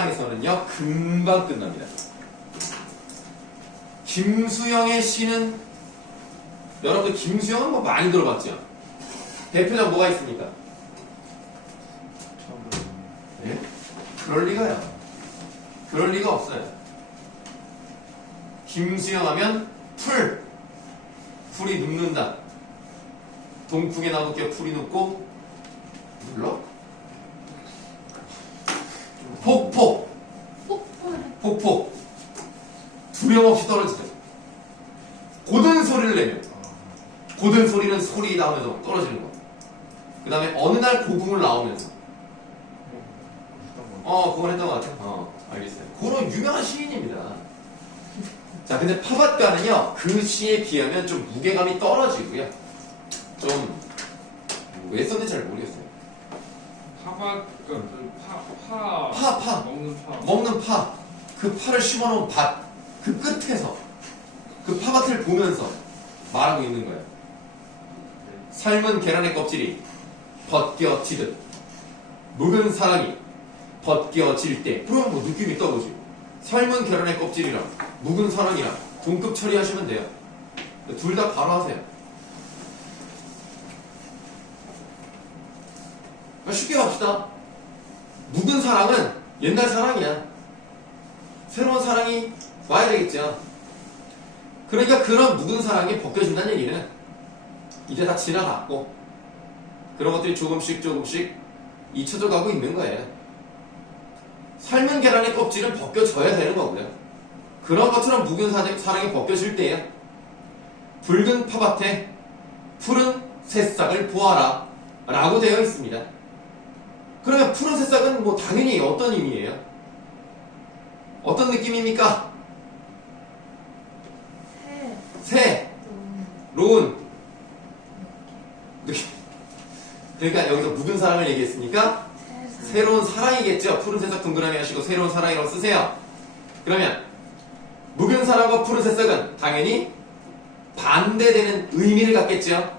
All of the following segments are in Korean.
입장에서는요 금방 끝납니다. 김수영의 시는 여러분들 김수영은 뭐 많이 들어봤죠? 대표작 뭐가 있습니까? 네? 그럴 리가요. 그럴 리가 없어요. 김수영 하면 풀이 눕는다. 동풍에 나무께 풀이 눕고 눌러? 폭포 두려움없이 떨어지죠. 고든 소리를 내면 고든 소리는 소리 나오면서 떨어지는 거. 그 다음에 어느 날 고궁을 나오면서 그건 했던 것 같아. 알겠어요. 그런 유명한 시인입니다. 자, 근데 파밭가는요 그 시에 비하면 좀 무게감이 떨어지고요. 좀 왜 썼는지 잘 모르겠어요. 파밭 먹는 파. 그 파를 심어놓은 밭. 그 끝에서 그 파밭을 보면서 말하고 있는 거예요. 삶은 계란의 껍질이 벗겨지듯 묵은 사랑이 벗겨질 때. 그럼 뭐 느낌이 떠오르지. 삶은 계란의 껍질이랑 묵은 사랑이랑 동급 처리하시면 돼요. 둘 다 바로 하세요. 쉽게 갑시다. 묵은 사랑은 옛날 사랑이야. 새로운 사랑이 와야 되겠죠. 그러니까 그런 묵은 사랑이 벗겨진다는 얘기는 이제 다 지나갔고 그런 것들이 조금씩 잊혀져 가고 있는 거예요. 삶은 계란의 껍질은 벗겨져야 되는 거고요. 그런 것처럼 묵은 사랑이 벗겨질 때에 붉은 파밭에 푸른 새싹을 보아라 라고 되어 있습니다. 그러면 푸른 새싹은 뭐 당연히 어떤 의미예요? 어떤 느낌입니까? 새, 로운. 그러니까 여기서 묵은 사랑을 얘기했으니까 새로운 사랑이겠죠. 푸른 새싹 동그라미 하시고 새로운 사랑이라고 쓰세요. 그러면 묵은 사랑과 푸른 새싹은 당연히 반대되는 의미를 갖겠죠.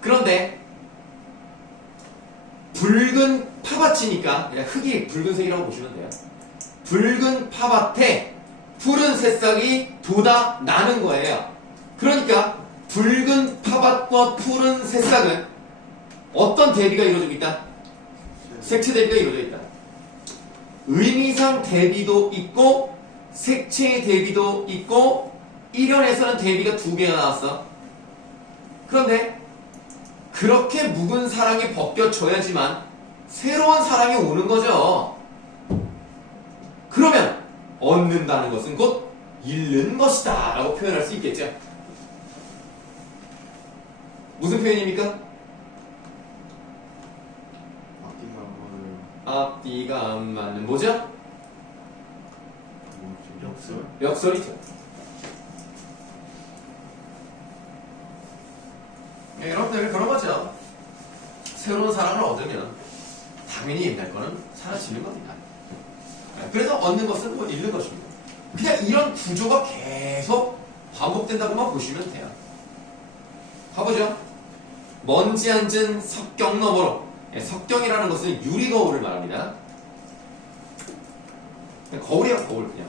그런데 붉은 파밭이니까 그냥 흙이 붉은색이라고 보시면 돼요. 붉은 파밭에 푸른 새싹이 돋아 나는 거예요. 그러니까 붉은 파밭과 푸른 새싹은 어떤 대비가 이루어지고 있다? 색채 대비가 이루어져 있다. 의미상 대비도 있고 색채의 대비도 있고 1연에서는 대비가 2개가 나왔어. 그런데 그렇게 묵은 사랑이 벗겨져야지만 새로운 사랑이 오는 거죠. 그러면 얻는다는 것은 곧 잃는 것이다 라고 표현할 수 있겠죠. 무슨 표현입니까? 앞뒤가 안 맞는 뭐죠? 역설이죠. 여러분들 그런 거죠. 새로운 사랑을 얻으면 당연히 옛날 거는 사라지는 겁니다. 그래서 얻는 것은 뭐 잃는 것입니다. 그냥 이런 구조가 계속 반복된다고만 보시면 돼요. 가보죠. 먼지 앉은 석경 너머로. 석경이라는 것은 유리거울을 말합니다. 거울이야, 거울 그냥.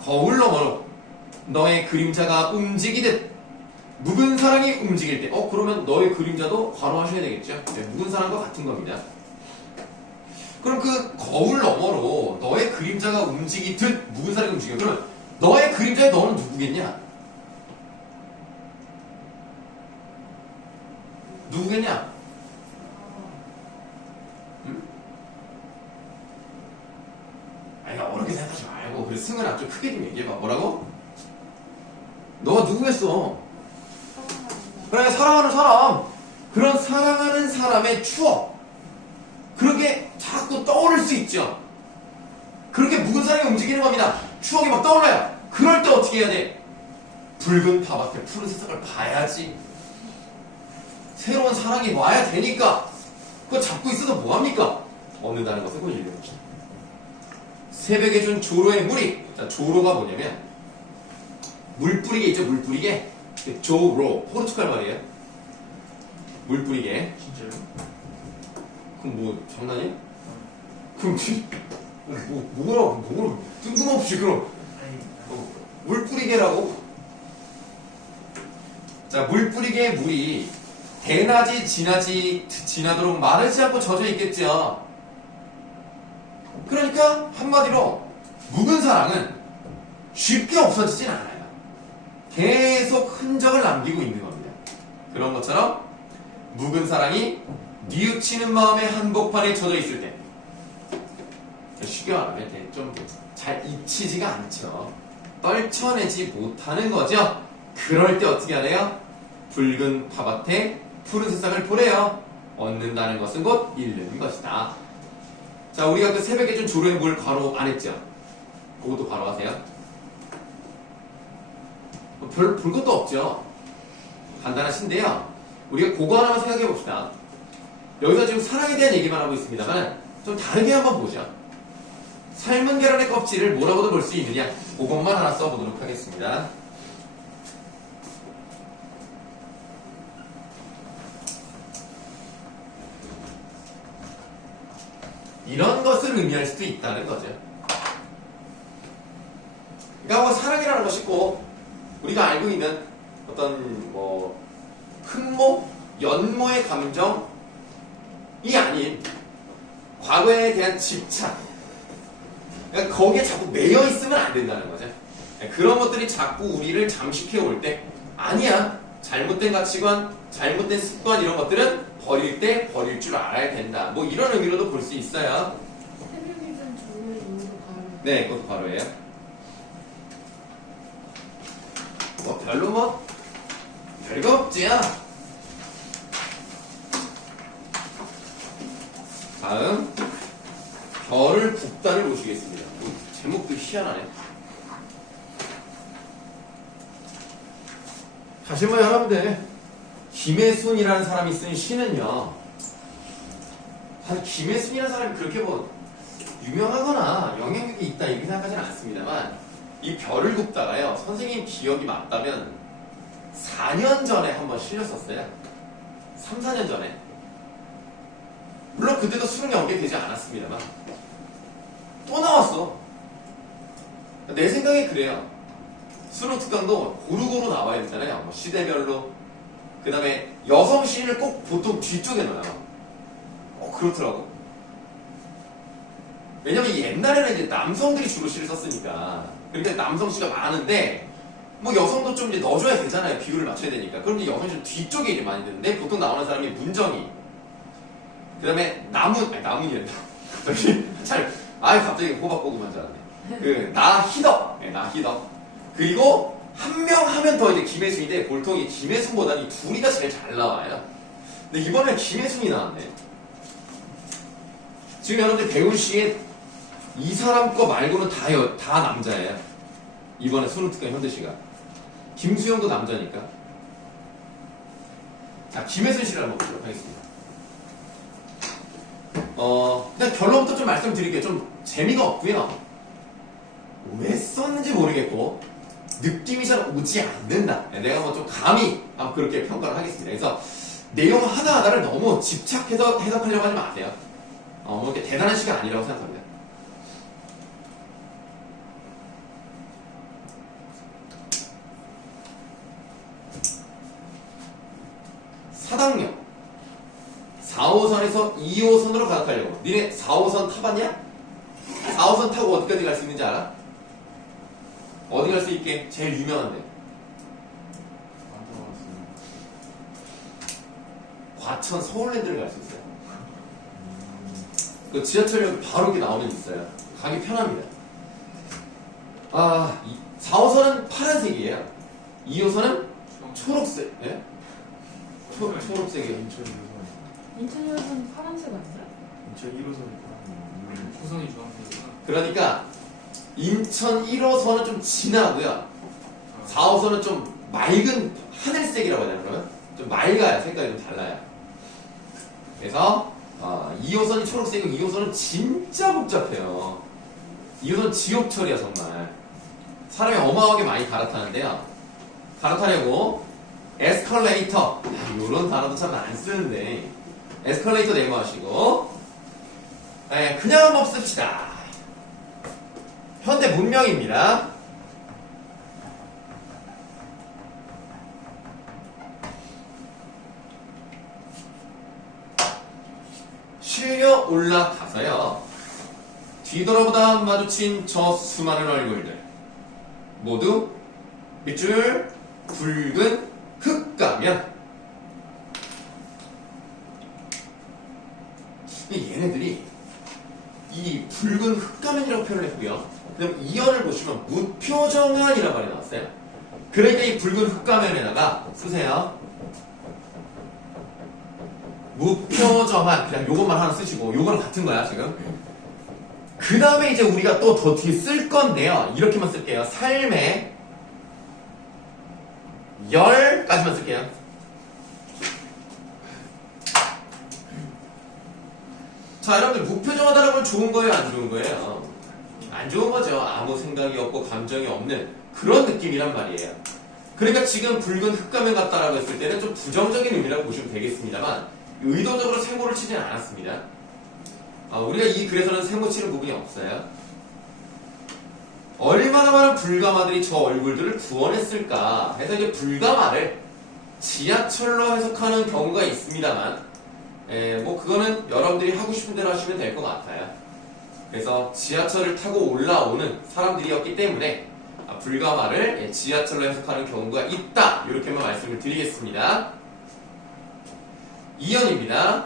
거울 너머로 너의 그림자가 움직이듯 묵은 사랑이 움직일 때 그러면 너의 그림자도 관호하셔야 되겠죠. 묵은 사랑과 같은 겁니다. 그럼 그 거울 너머로 너의 그림자가 움직이듯 묵은 사랑이 움직여. 그러면 너의 그림자의 너는 누구겠냐? 누구겠냐? 응? 아니, 어렵게 생각하지 말고 그래 승은아 좀 크게 좀 얘기해봐. 뭐라고? 너가 누구겠어? 그래, 사랑하는 사람. 그런 사랑하는 사람의 추억. 그렇게 자꾸 떠오를 수 있죠. 그렇게 묵은 사랑이 움직이는 겁니다. 추억이 막 떠올라요. 그럴 때 어떻게 해야 돼? 붉은 파밭에 푸른 새싹을 봐야지. 새로운 사랑이 와야 되니까. 그거 잡고 있어도 뭐합니까? 얻는다는 것은 곧 읽는 것이다. 새벽에 준 조로의 물이. 자, 조로가 뭐냐면 물 뿌리개 있죠, 물 뿌리개. 조로, 포르투갈 말이에요. 물 뿌리개. 진짜요? 그럼 뭐 장난이야? 그럼 뭐라고 뜬금없이 그럼 물 뿌리개라고? 자, 물 뿌리개의 물이 대낮이 지나도록 마르지 않고 젖어 있겠죠. 그러니까 한마디로 묵은 사랑은 쉽게 없어지진 않아요. 계속 흔적을 남기고 있는 겁니다. 그런 것처럼 묵은 사랑이 뉘우치는 마음의 한복판에 젖어 있을 때 쉽게 말하면 좀 잘 잊히지가 않죠. 떨쳐내지 못하는 거죠. 그럴 때 어떻게 하래요? 붉은 팝밭에 푸른 새싹을 보래요. 얻는다는 것은 곧 잃는 것이다. 자, 우리가 그 새벽에 준 조로의 물 괄호 안 했죠? 그것도 괄호 하세요. 별 볼 것도 없죠. 간단하신데요. 우리가 그거 하나만 생각해 봅시다. 여기서 지금 사랑에 대한 얘기만 하고 있습니다만 좀 다르게 한번 보죠. 삶은 계란의 껍질을 뭐라고도 볼 수 있느냐, 그것만 하나 써보도록 하겠습니다. 이런 것을 의미할 수도 있다는 거죠. 그러니까 뭐 사랑이라는 것이 꼭 우리가 알고 있는 어떤 뭐 흠모, 연모의 감정이 아닌 과거에 대한 집착, 그러니까 거기에 자꾸 매여 있으면 안 된다는 거죠. 그런 것들이 자꾸 우리를 잠식해 올 때 아니야, 잘못된 가치관, 잘못된 습관 이런 것들은 버릴 때 버릴 줄 알아야 된다. 뭐 이런 의미로도 볼 수 있어요. 새벽에 준 조로의 물도 바로. 네, 그것도 바로예요. 뭐 별로 뭐 별거 없지요. 다음 별을 굽다를 보시겠습니다. 제목도 희한하네. 다시 한번 여러분들, 김혜순이라는 사람이 쓴 시는요, 사실 김혜순이라는 사람이 그렇게 뭐 유명하거나 영향력이 있다 이렇게 생각하지는 않습니다만, 이 별을 굽다가요, 선생님 기억이 맞다면 4년 전에 한번 실렸었어요. 3, 4년 전에. 물론 그때도 수능 연계 되지 않았습니다만 또 나왔어. 내 생각에 그래요. 수능 특강도 고루고루 나와야 되잖아요. 뭐 시대별로. 그 다음에 여성 시인을 꼭 보통 뒤쪽에 넣어요. 그렇더라고. 왜냐면 옛날에는 이제 남성들이 주로 시를 썼으니까. 그러니까 남성 시가 많은데 뭐 여성도 좀 이제 넣어줘야 되잖아요. 비율을 맞춰야 되니까. 그럼 이제 여성 시는 뒤쪽에 이제 많이 되는데 보통 나오는 사람이 문정이. 그 다음에 나문이랬다. 갑자기 호박고구마인 줄 알았네. 나희덕. 네, 나희덕. 그리고 한 명 하면 더 이제 김혜순인데 보통 이 김혜순보다는 이 둘이 다 제일 잘 나와요. 근데 이번엔 김혜순이 나왔네. 지금 여러분들 배운 시에 이 사람 거 말고는 다 남자예요. 이번에 수능특강 현대시가. 김수영도 남자니까. 자, 김혜순 씨를 한번 보도록 하겠습니다. 일단 결론부터 좀 말씀드릴게요. 좀 재미가 없고요. 왜 썼는지 모르겠고 느낌이 잘 오지 않는다. 내가 뭐 좀 감히 한번 그렇게 평가를 하겠습니다. 그래서 내용 하나하나를 너무 집착해서 해석하려고 하지 마세요. 뭐 이렇게 대단한 시가 아니라고 생각합니다. 사당역 4호선에서 2호선으로 가득하려고. 니네 4호선 타봤냐? 4호선 타고 어디까지 갈 수 있는지 알아? 어디 갈 수 있게? 제일 유명한데. 과천 서울랜드를 갈 수 있어요. 그 지하철역 바로 이렇게 나오면 있어요. 가기 편합니다. 4호선은 파란색이에요. 2호선은 초록색. 예? 초록색이에요. 인천 1호선 파란색 아니야? 인천 1호선이 후선이 주황색이구나. 그러니까 인천 1호선은 좀 진하고요. 4호선은 좀 맑은 하늘색이라고 해야 되나 그러면? 좀 맑아요. 색깔이 좀 달라요. 그래서 2호선이 초록색이고 2호선은 진짜 복잡해요. 2호선 지옥철이야 정말. 사람이 어마어마하게 많이 갈아타는데요. 갈아타려고 에스컬레이터 이런 단어도 참 안 쓰는데 에스컬레이터 내모하시고. 네, 그냥 한번 씁시다. 현대 문명입니다. 실려 올라가서요. 뒤돌아보다 마주친 저 수많은 얼굴들 모두 밑줄 붉은 흙가면. 얘네들이 이 붉은 흙가면이라고 표현을 했고요. 그럼 이언을 보시면 무표정한이라는 말이 나왔어요. 그러니까 이 붉은 흙가면에다가 쓰세요. 무표정한, 그냥 요것만 하나 쓰시고, 요거랑 같은 거야 지금. 그 다음에 이제 우리가 또 더 뒤에 쓸 건데요. 이렇게만 쓸게요. 삶의 열까지만 쓸게요. 자, 여러분들 무표정하다는 건 좋은 거예요, 안 좋은 거예요? 안 좋은 거죠. 아무 생각이 없고 감정이 없는 그런 느낌이란 말이에요. 그러니까 지금 붉은 흙가면 같다라고 했을 때는 좀 부정적인 의미라고 보시면 되겠습니다만 의도적으로 세모를 치지는 않았습니다. 우리가 이 글에서는 세모 치는 부분이 없어요. 얼마나 많은 불가마들이 저 얼굴들을 구원했을까 해서 이제 불가마를 지하철로 해석하는 경우가 있습니다만 뭐 그거는 여러분들이 하고 싶은 대로 하시면 될 것 같아요. 그래서 지하철을 타고 올라오는 사람들이었기 때문에 불가마를 지하철로 해석하는 경우가 있다. 이렇게만 말씀을 드리겠습니다. 2연입니다.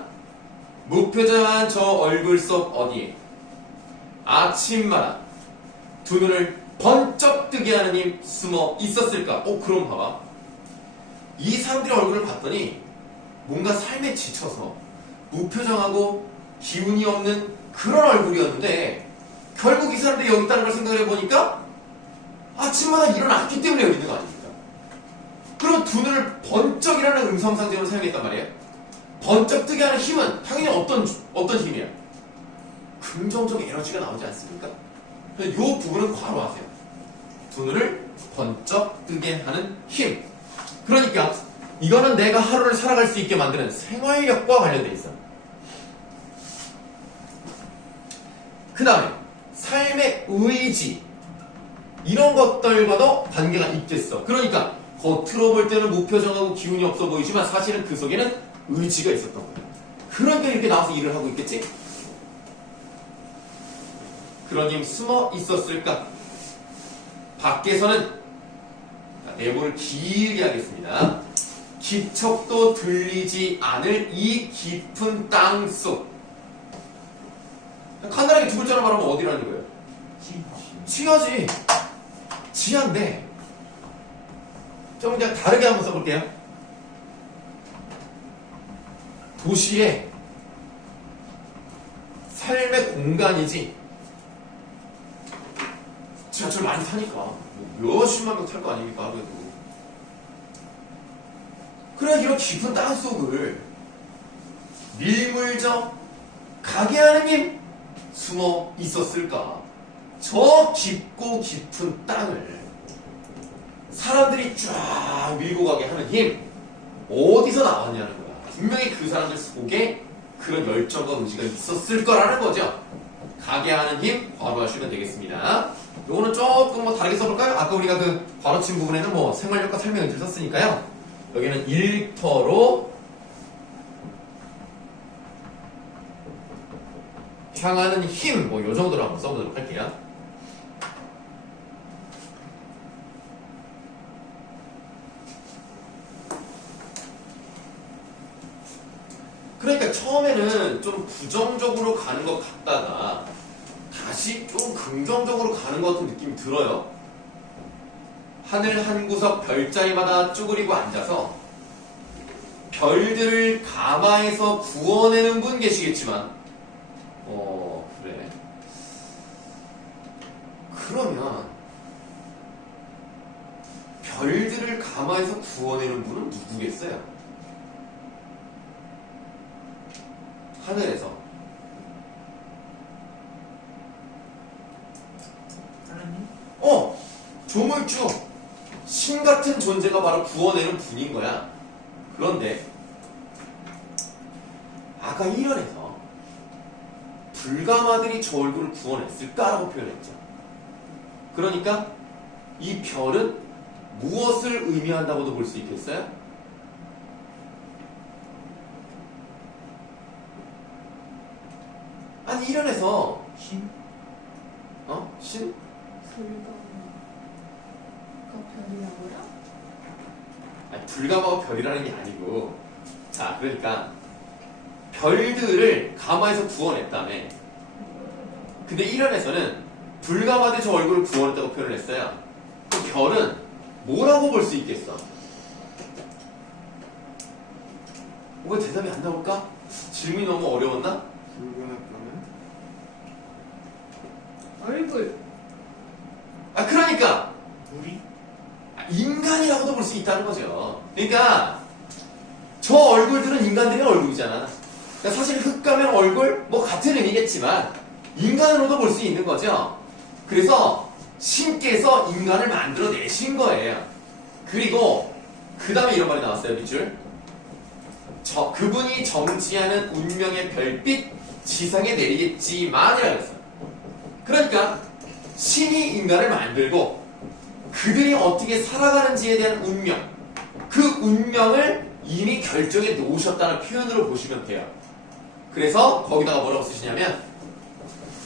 무표정한 저 얼굴 속 어디에 아침마다 두 눈을 번쩍 뜨게 하는 힘 숨어 있었을까? 그럼 봐봐. 이 사람들의 얼굴을 봤더니 뭔가 삶에 지쳐서 무표정하고 기운이 없는 그런 얼굴이었는데 결국 이 사람들이 여기 있다는 걸 생각을 해보니까 아침마다 일어났기 때문에 여기 있는 거 아닙니까? 그럼 두 눈을 번쩍이라는 음성상징으로 사용했단 말이에요. 번쩍 뜨게 하는 힘은 당연히 어떤 힘이야? 긍정적인 에너지가 나오지 않습니까? 이 부분은 괄호하세요. 두 눈을 번쩍 뜨게 하는 힘. 그러니까 이거는 내가 하루를 살아갈 수 있게 만드는 생활력과 관련돼 있어. 그 다음에 삶의 의지 이런 것들과도 관계가 있겠어. 그러니까 겉으로 볼 때는 무표정하고 기운이 없어 보이지만 사실은 그 속에는 의지가 있었던 거야. 그러니까 이렇게 나와서 일을 하고 있겠지? 그런 힘 숨어 있었을까? 밖에서는 내부를 길게 하겠습니다. 기척도 들리지 않을 이 깊은 땅속. 간단하게 두 글자로 말하면 어디라는 거예요? 지하지. 지하인데 좀 그냥 다르게 한번 써볼게요. 도시의 삶의 공간이지. 지하철 많이 타니까 몇십만 명 탈 거 아닙니까? 그래도 그래 이런 깊은 땅속을 밀물져 가게 하는 힘 숨어 있었을까? 저 깊고 깊은 땅을 사람들이 쫙 밀고 가게 하는 힘 어디서 나왔냐는 거야. 분명히 그 사람들 속에 그런 열정과 의지가 있었을 거라는 거죠. 가게 하는 힘 바로 하시면 되겠습니다. 요거는 조금 뭐 다르게 써볼까요? 아까 우리가 그 괄호친 부분에는 뭐 생활력과 삶의 의지를 썼으니까요. 여기는 일터로 향하는 힘, 뭐 요 정도로 한번 써보도록 할게요. 그러니까 처음에는 좀 부정적으로 가는 것 같다가 다시 좀 긍정적으로 가는 것 같은 느낌이 들어요. 하늘 한 구석 별자리마다 쭈그리고 앉아서 별들을 가마에서 구워내는 분 계시겠지만 그래. 그러면 별들을 가마에서 구워내는 분은 누구겠어요? 하늘에서 하나님? 조물주 신 같은 존재가 바로 구워내는 분인 거야. 그런데 아까 아까 1연에서 불가마들이 저 얼굴을 구원했을까라고 표현했죠. 그러니까 이 별은 무엇을 의미한다고도 볼 수 있겠어요? 아니 1연에서 신? 신? 불가마가 별이라고요? 아니, 불가마가 별이라는 게 아니고 자 그러니까 별들을 가마에서 구원했다며. 근데 1연에서는 불가마들 저 얼굴을 구원했다고 표현을 했어요. 그 별은 뭐라고 볼 수 있겠어? 왜 대답이 안 나올까? 질문이 너무 어려웠나? 불가능하면? 얼굴. 아 그러니까 우리? 인간이라고도 볼 수 있다는 거죠. 그러니까 저 얼굴들은 인간들의 얼굴이잖아. 그러니까 사실 흑가면 얼굴 뭐 같은 의미겠지만 인간으로도 볼 수 있는 거죠. 그래서 신께서 인간을 만들어내신 거예요. 그리고 그 다음에 이런 말이 나왔어요. 밑줄. 그분이 정지하는 운명의 별빛 지상에 내리겠지만 이라고 했어요. 그러니까 신이 인간을 만들고 그들이 어떻게 살아가는지에 대한 운명, 그 운명을 이미 결정해 놓으셨다는 표현으로 보시면 돼요. 그래서 거기다가 뭐라고 쓰시냐면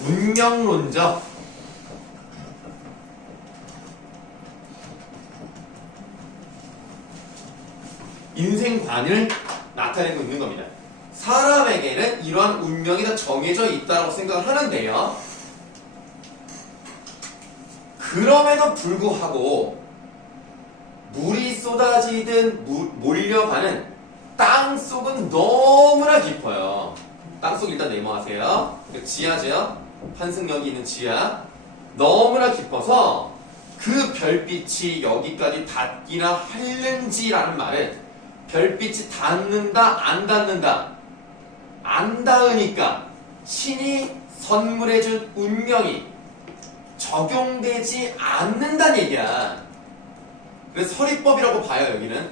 운명론적 인생관을 나타내고 있는 겁니다. 사람에게는 이러한 운명이 다 정해져 있다고 생각을 하는데요. 그럼에도 불구하고 물이 쏟아지든 몰려가는 땅속은 너무나 깊어요. 땅속 일단 네모하세요. 지하죠. 환승역이 있는 지하. 너무나 깊어서 그 별빛이 여기까지 닿기나 하는지라는 말은 별빛이 닿는다 안 닿는다 안 닿으니까 신이 선물해준 운명이 적용되지 않는다는 얘기야. 그래서 서리법이라고 봐요. 여기는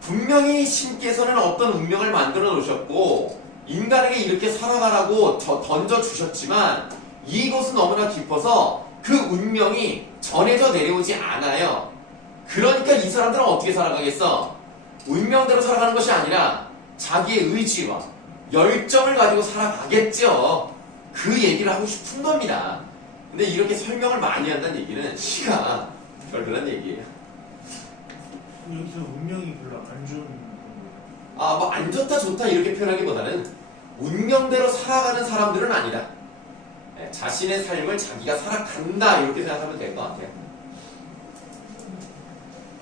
분명히 신께서는 어떤 운명을 만들어 놓으셨고 인간에게 이렇게 살아가라고 던져 주셨지만 이곳은 너무나 깊어서 그 운명이 전해져 내려오지 않아요. 그러니까 이 사람들은 어떻게 살아가겠어? 운명대로 살아가는 것이 아니라 자기의 의지와 열정을 가지고 살아가겠죠. 그 얘기를 하고 싶은 겁니다. 근데 이렇게 설명을 많이 한다는 얘기는 시가 별로란 얘기예요. 여기서 운명이 별로 안 좋은 건가요? 뭐 안 좋다 좋다 이렇게 표현하기보다는 운명대로 살아가는 사람들은 아니다. 자신의 삶을 자기가 살아간다 이렇게 생각하면 될 것 같아요.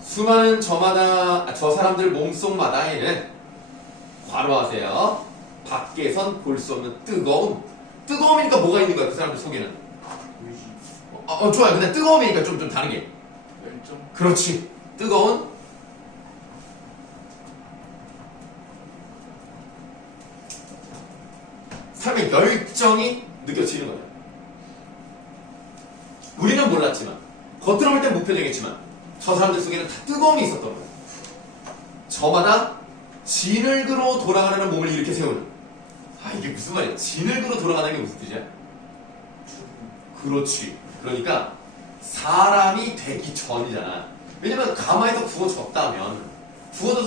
수많은 저 사람들 몸속마다에는 괄호하세요. 밖에선 볼 수 없는 뜨거움이니까 뭐가 있는 거야 그 사람들 속에는. 의지. 좋아요. 근데 뜨거움이니까 좀 다르게. 열정. 그렇지. 뜨거운 삶의 열정이 느껴지는 거예요. 우리는 몰랐지만 겉으로 볼 땐 무표정했지만 저 사람들 속에는 다 뜨거움이 있었던 거예요. 저마다 진흙으로 돌아가는 몸을 이렇게 세우는. 이게 무슨 말이야? 진흙으로 돌아가는 게 무슨 뜻이야? 그렇지. 그러니까 사람이 되기 전이잖아. 왜냐면 가마에서 구워져서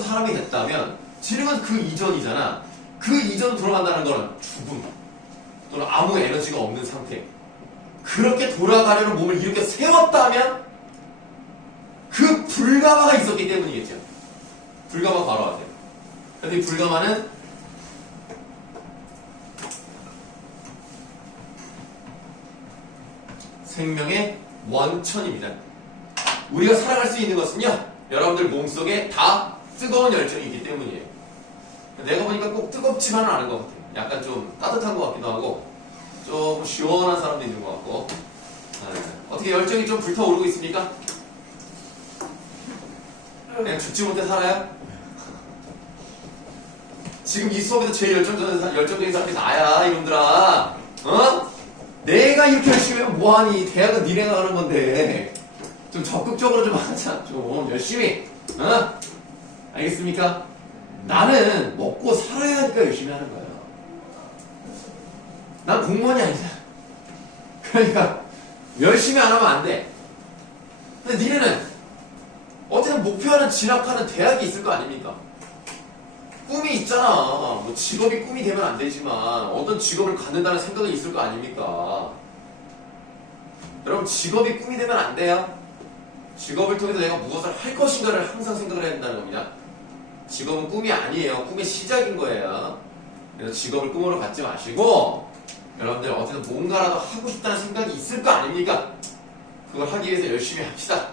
사람이 됐다면 진흙은 그 이전이잖아. 그 이전 돌아간다는 거는 죽음 또는 아무 에너지가 없는 상태. 그렇게 돌아가려는 몸을 이렇게 세웠다면 그 불가마가 있었기 때문이겠죠. 불가마 바로 하세요. 그래서 이 불가마는 생명의 원천입니다. 우리가 살아갈 수 있는 것은요, 여러분들 몸속에 다 뜨거운 열정이 있기 때문이에요. 내가 보니까 꼭 뜨겁지만은 않은 것 같아요. 약간 좀 따뜻한 것 같기도 하고 좀 시원한 사람도 있는 것 같고. 어떻게 열정이 좀 불타오르고 있습니까? 그냥 죽지 못해 살아요? 지금 이 수업에서 제일 열정적인 사람이 나야, 이놈들아. 내가 이렇게 열심히 하면 뭐하니? 대학은 니네가 가는 건데. 좀 적극적으로 좀 하자. 좀 열심히. 알겠습니까? 나는 먹고 살아야 하니까 열심히 하는 거야. 난 공무원이 아니잖아. 그러니까 열심히 안 하면 안 돼. 근데 니네는 어쨌든 목표하는 진학하는 대학이 있을 거 아닙니까? 꿈이 있잖아. 뭐 직업이 꿈이 되면 안 되지만 어떤 직업을 갖는다는 생각이 있을 거 아닙니까? 여러분 직업이 꿈이 되면 안 돼요. 직업을 통해서 내가 무엇을 할 것인가를 항상 생각을 해야 된다는 겁니다. 직업은 꿈이 아니에요. 꿈의 시작인 거예요. 그래서 직업을 꿈으로 갖지 마시고 여러분들 어쨌든 뭔가라도 하고 싶다는 생각이 있을 거 아닙니까? 그걸 하기 위해서 열심히 합시다.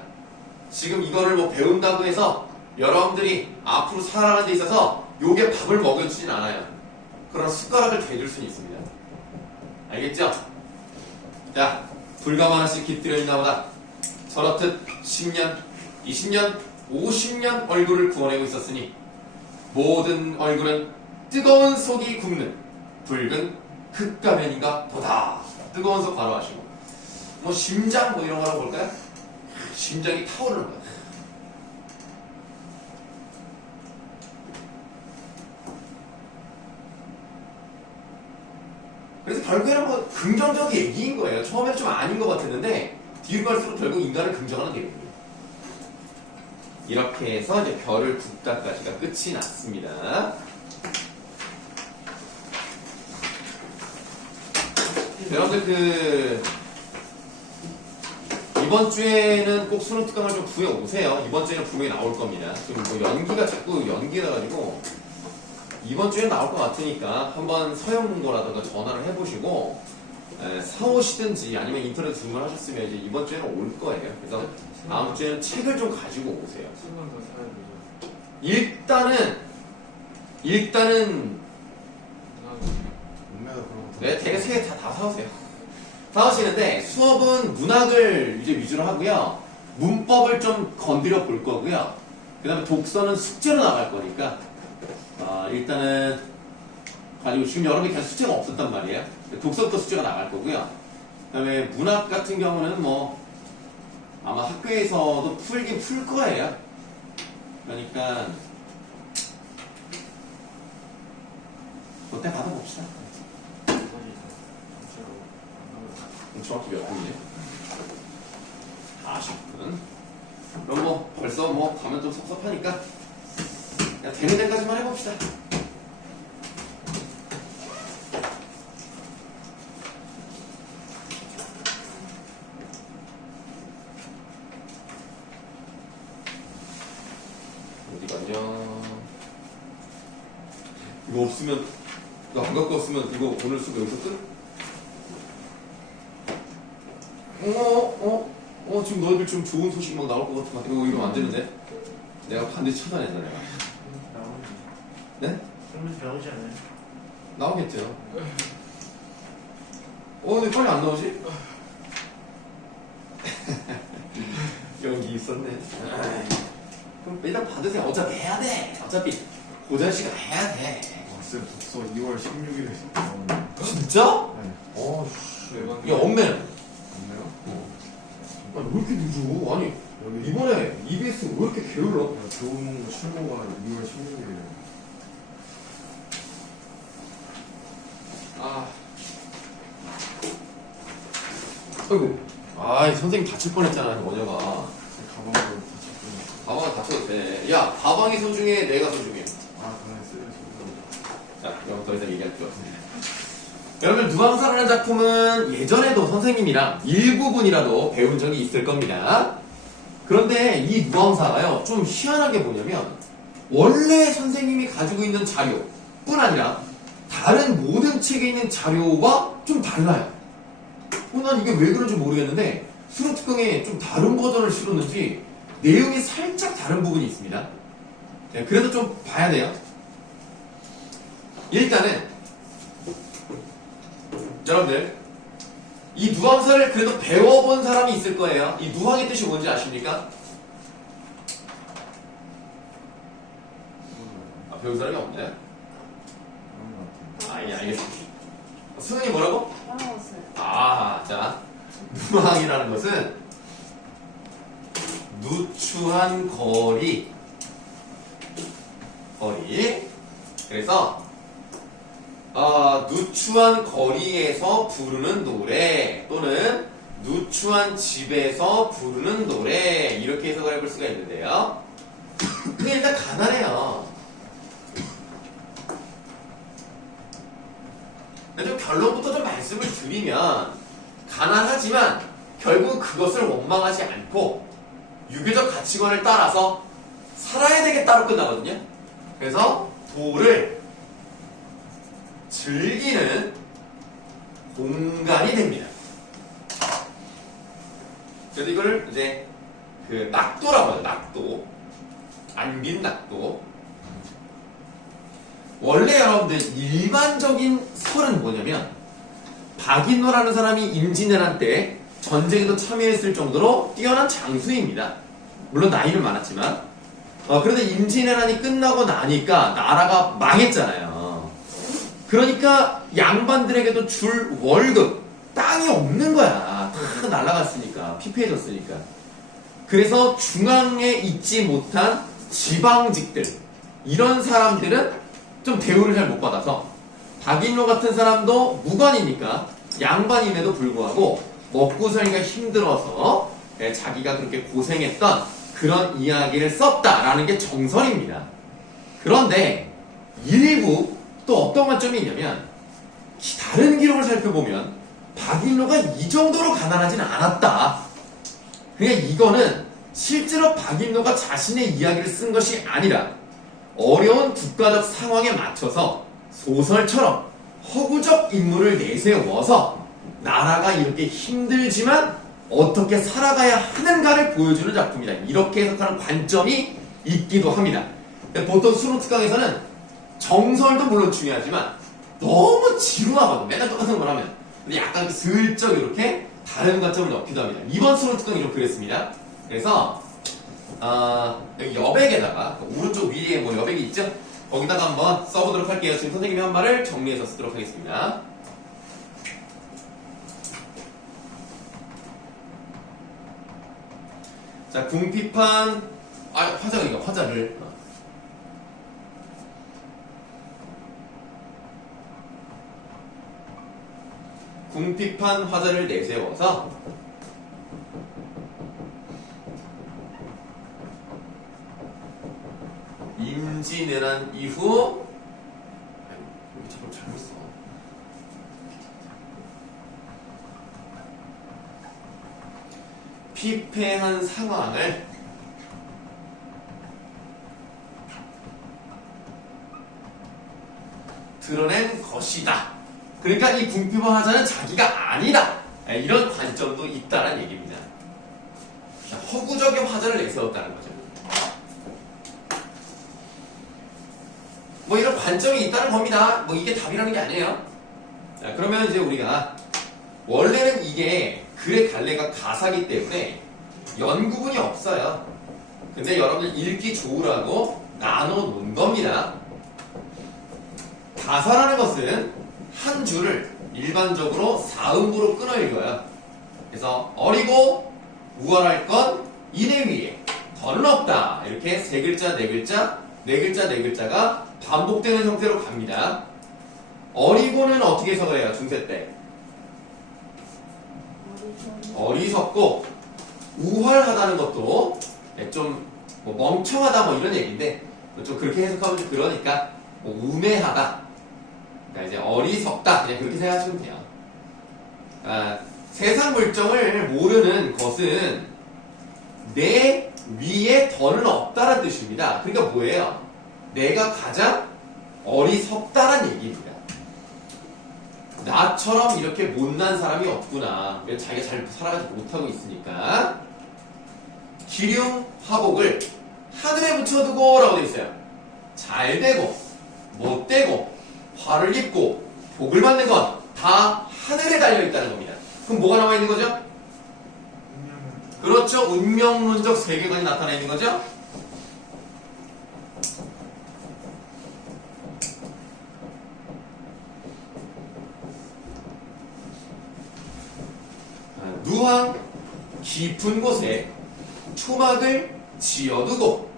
지금 이거를 뭐 배운다고 해서 여러분들이 앞으로 살아가는 데 있어서 요게 밥을 먹여주진 않아요. 그러나 숟가락을 대줄 수는 있습니다. 알겠죠? 자, 불감 하나씩 깃들여 있나 보다. 저렇듯 10년, 20년, 50년 얼굴을 구워내고 있었으니 모든 얼굴은 뜨거운 속이 굽는 붉은 흙가면인가 보다. 뜨거운 속 바로 하시고 뭐 심장 뭐 이런 거라고 볼까요? 심장이 타오르는 거야. 그래서 결국에는 뭐 긍정적 얘기인 거예요. 처음에는 좀 아닌 것 같았는데 뒤로 갈수록 결국 인간을 긍정하는 얘기입니다. 이렇게 해서 이제 별을 굽다까지가 끝이 났습니다. 여러분들 이번 주에는 꼭 수능 특강을 좀 구해 오세요. 이번 주에는 분명히 나올 겁니다. 지금 뭐 연기가 자꾸 연기해가지고 이번 주에 나올 것 같으니까 한번 서영문고라든가 전화를 해보시고 사오시든지 아니면 인터넷 주문하셨으면 이제 이번 주에는 올 거예요. 그래서 다음 주에는 책을 좀 가지고 오세요. 수능 더 사야 되죠. 일단은 몸매가 그런 거. 네, 되게 세 개 다 사오세요. 사오시는데 수업은 문학을 이제 위주로 하고요. 문법을 좀 건드려 볼 거고요. 그 다음에 독서는 숙제로 나갈 거니까 일단은 가지고 지금 여러분이 계속 숙제가 없었단 말이에요. 독서부터 숙제가 나갈 거고요. 그 다음에 문학 같은 경우는 뭐 아마 학교에서도 풀긴 풀 거예요. 그러니까 그때 받아봅시다. 정확히 몇 분이에요? 40분. 그럼 뭐 벌써 뭐 가면 좀 섭섭하니까 그냥 되는 데까지만 해봅시다. 어디 갔냐? 이거 없으면 나 안 갖고 왔으면 이거 오늘 수업 여기서 끝? 지금 너희들 좀 좋은 소식 막 나올 것 같은 거 같아. 이거 이러면 안 되는데? 내가 반드시 찾아낸다, 내가. 나오지. 네? 그러면서 나오지 않아요? 나오겠죠. 근데 빨리 안 나오지? 여기 있었네. 그럼 일단 받으세요. 어차피 해야 돼. 어차피 고전시가 해야 돼. 쌤 독서 2월 16일에 나오는. 진짜? 네. 야, 엄매는? 없네요? 아니, 왜 이렇게 늦어? 아니, 여기 이번에 EBS 왜 이렇게 게을러? 교훈 출고가 2월 16일이에요. 아이고. 선생님 다칠 뻔했잖아, 원혁아. 가방을 다쳤고. 가방은 다쳐도 돼. 야, 가방이 소중해, 내가 소중해. 그냥 쓰레기. 자, 그럼 더 이상 얘기할 필요 없습니다. 여러분, 누앙사라는 작품은 예전에도 선생님이랑 일부분이라도 배운 적이 있을 겁니다. 그런데 이 누앙사가요, 좀 희한한 게 뭐냐면, 원래 선생님이 가지고 있는 자료뿐 아니라, 다른 모든 책에 있는 자료와 좀 달라요. 난 이게 왜 그런지 모르겠는데, 수능 특강에 좀 다른 버전을 실었는지, 내용이 살짝 다른 부분이 있습니다. 네, 그래서 좀 봐야 돼요. 일단은, 여러분들, 이 누앙사를 그래도 배워본 사람이 있을 거예요. 이 누앙의 뜻이 뭔지 아십니까? 배운 사람이 없나요? 예, 알겠습니다. 수능이 뭐라고? 따라왔어요. 자, 누앙이라는 것은 누추한 거리, 거리. 그래서 누추한 거리에서 부르는 노래 또는 누추한 집에서 부르는 노래 이렇게 해석을 해볼 수가 있는데요. 근데 일단 가난해요. 좀 결론부터 좀 말씀을 드리면 가난하지만 결국 그것을 원망하지 않고 유교적 가치관을 따라서 살아야 되겠다로 끝나거든요. 그래서 도를 즐기는 공간이 됩니다. 그래서 이걸 이제 그 낙도라고 하죠. 낙도. 안빈 낙도. 원래 여러분들 일반적인 설은 뭐냐면 박인노라는 사람이 임진왜란 때 전쟁에도 참여했을 정도로 뛰어난 장수입니다. 물론 나이는 많았지만 그런데 임진왜란이 끝나고 나니까 나라가 망했잖아요. 그러니까 양반들에게도 줄 월급 땅이 없는 거야. 다 날아갔으니까 피폐해졌으니까. 그래서 중앙에 있지 못한 지방직들 이런 사람들은 좀 대우를 잘 못 받아서 박인로 같은 사람도 무관이니까 양반임에도 불구하고 먹고 살기가 힘들어서 자기가 그렇게 고생했던 그런 이야기를 썼다라는 게 정설입니다. 그런데 일부 또 어떤 관점이 있냐면 다른 기록을 살펴보면 박인로가 이 정도로 가난하진 않았다. 그러니까 이거는 실제로 박인로가 자신의 이야기를 쓴 것이 아니라 어려운 국가적 상황에 맞춰서 소설처럼 허구적 인물을 내세워서 나라가 이렇게 힘들지만 어떻게 살아가야 하는가를 보여주는 작품이다. 이렇게 해석하는 관점이 있기도 합니다. 보통 수능 특강에서는 정설도 물론 중요하지만 너무 지루하거든. 맨날 똑같은 걸 하면. 근데 약간 슬쩍 이렇게 다른 관점을 넣기도 합니다. 이번 수능 특강이 좀 그랬습니다. 그래서 여기 여백에다가 오른쪽 위에 뭐 여백이 있죠? 거기다가 한번 써보도록 할게요. 지금 선생님이 한 말을 정리해서 쓰도록 하겠습니다. 자, 궁핍한 화자가 이거 화자를 궁핍한 화자를 내세워서 임진왜란 이후 여기 자꾸 잘못 써. 피폐한 상황을 드러낸 것이다. 그러니까 이 궁핍한 화자는 자기가 아니다. 이런 관점도 있다는 얘기입니다. 허구적인 화자를 내세웠다는 거죠. 뭐 이런 관점이 있다는 겁니다. 뭐 이게 답이라는 게 아니에요. 자, 그러면 이제 우리가 원래는 이게 글의 갈래가 가사기 때문에 연구분이 없어요. 근데 여러분들 읽기 좋으라고 나눠놓은 겁니다. 가사라는 것은 한 줄을 일반적으로 사음부로 끊어 읽어요. 그래서 어리고 우월할 건 이내 위에 더는 없다. 이렇게 세 글자, 네 글자, 네 글자, 네 글자가 반복되는 형태로 갑니다. 어리고는 어떻게 해석을 해요? 중세 때. 어리석고 우월하다는 것도 좀 뭐 멍청하다 뭐 이런 얘기인데 좀 그렇게 해석하면 좀 그러니까 뭐 우매하다. 그러니까 이제 어리석다. 그냥 그렇게 생각하시면 돼요. 세상 물정을 모르는 것은 내 위에 더는 없다는 뜻입니다. 그러니까 뭐예요? 내가 가장 어리석다란 얘기입니다. 나처럼 이렇게 못난 사람이 없구나. 자기가 잘 살아가지 못하고 있으니까. 기륭 화복을 하늘에 붙여두고 라고 되어 있어요. 잘 되고 못 되고 화를 입고 복을 받는 건 다 하늘에 달려있다는 겁니다. 그럼 뭐가 나와 있는 거죠? 그렇죠. 운명론적 세계관이 나타나 있는 거죠. 누항 깊은 곳에 초막을 지어두고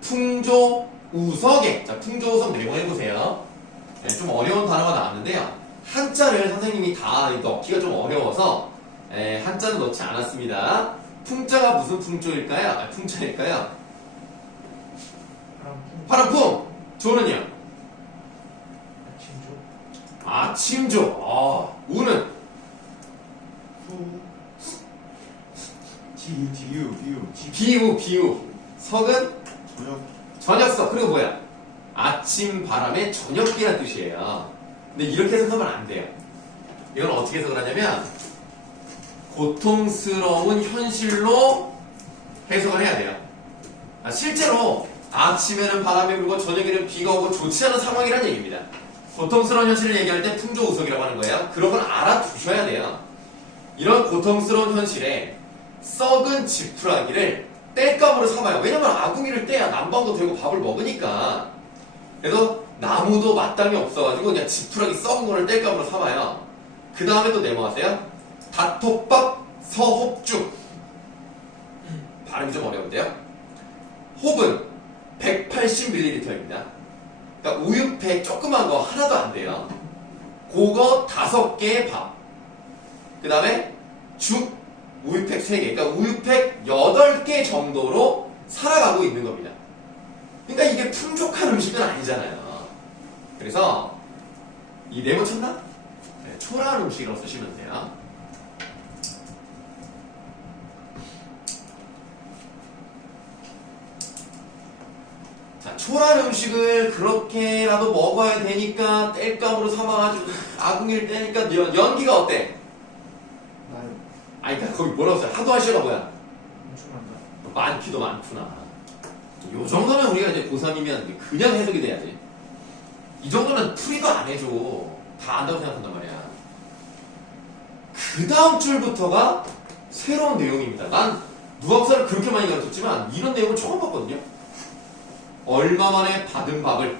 풍조 우석에. 자, 풍조우석 메모해보세요. 네, 좀 어려운 단어가 나왔는데요. 한자를 선생님이 다 넣기가 좀 어려워서 한자는 넣지 않았습니다. 풍자가 무슨 풍조일까요? 풍자일까요? 파란풍. 조는요? 아침조. 우는? 비우. 석은? 저녁석. 그리고 뭐야? 아침 바람의 저녁비란 뜻이에요. 근데 이렇게 해석하면 안 돼요. 이건 어떻게 해석을 하냐면 고통스러운 현실로 해석을 해야 돼요. 실제로 아침에는 바람이 불고 저녁에는 비가 오고 좋지 않은 상황이라는 얘기입니다. 고통스러운 현실을 얘기할 때 풍조우석이라고 하는 거예요. 그런 걸 알아두셔야 돼요. 이런 고통스러운 현실에 썩은 지푸라기를 땔감으로 삼아요. 왜냐면 아궁이를 떼야 난방도 되고 밥을 먹으니까. 그래서 나무도 마땅히 없어가지고 그냥 지푸라기 썩은 거를 땔감으로 삼아요. 그 다음에 또 네모하세요. 다톱밥 서홉죽. 발음이 좀 어려운데요. 홉은 180ml입니다. 그러니까 우유팩 조그만 거 하나도 안 돼요. 그거 5개의 밥. 그 다음에 죽, 우유팩 3개. 그러니까 우유팩 8개 정도로 살아가고 있는 겁니다. 그러니까 이게 풍족한 음식은 아니잖아요. 그래서 이 네모 쳤나? 네, 초라한 음식이라고 쓰시면 돼요. 자, 초라한 음식을 그렇게라도 먹어야 되니까 땔감으로 삼아가지고 아궁이를 떼니까 연기가 어때? 아니, 그러니까 거기 뭐라고 써요? 하도 하시가 뭐야? 많기도 많구나. 요 정도면 우리가 이제 고3이면 그냥 해석이 돼야지. 이 정도는 풀이도 안 해줘. 다 안다고 생각한단 말이야. 그 다음 줄부터가 새로운 내용입니다. 난 누학사를 그렇게 많이 가르쳤지만 이런 내용을 처음 봤거든요. 얼마 만에 받은 밥을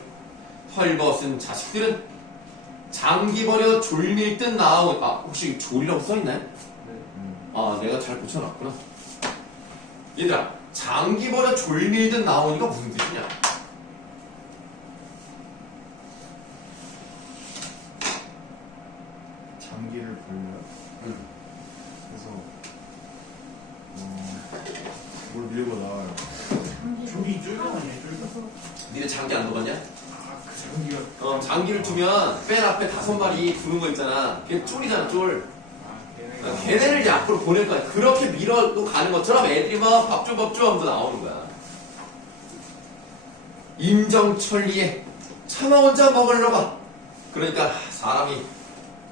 헐벗은 자식들은 장기 버려 졸밀듯 나아오. 혹시 졸이라고 써있나요? 내가 잘 붙여놨구나. 얘들아, 장기 버려 졸밀듯 나오니까 무슨 뜻이냐? 장기를 벌려요? 그래서 뭘 밀고 나와요. 줄이 쫄면 아니에요, 쫄면? 니네 장기 안 넣어봤냐? 그 장기가. 장기를 두면 뺀 앞에 5마리 두는 거 있잖아. 그게 쫄이잖아, 쫄. 걔네를 이제 앞으로 보낼 거야. 그렇게 밀어도 가는 것처럼 애들이 막 밥줘 하면서 나오는 거야. 인정천리에 차마 혼자 먹으러 가. 그러니까 사람이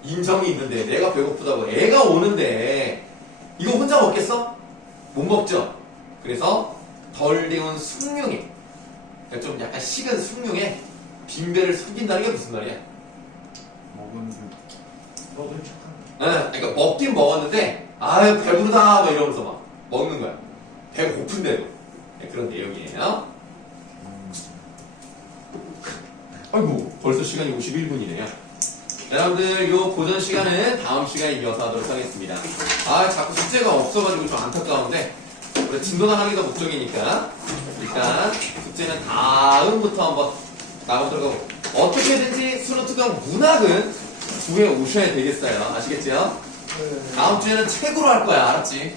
인정이 있는데 내가 배고프다고 애가 오는데 이거 혼자 먹겠어? 못 먹죠. 그래서 덜 데운 숭늉에, 그러니까 좀 약간 식은 숭늉에 빈배를 숨긴다는 게 무슨 말이야? 먹은 척하는. 그러니까 먹긴 먹었는데 아유 배부르다 막 이러면서 막 먹는 거야. 배가 고픈데도. 그런 내용이에요. 아이고 벌써 시간이 51분이네요. 여러분들 요 고전 시간은 다음 시간에 이어서 하도록 하겠습니다. 자꾸 숙제가 없어가지고 좀 안타까운데 우리 진도나가기가 목적이니까 일단 숙제는 다음부터 한번 나가보도록 하고, 어떻게든지 수능특강 문학은 구해 오셔야 되겠어요. 아시겠죠? 다음 주에는 책으로 할 거야. 알았지?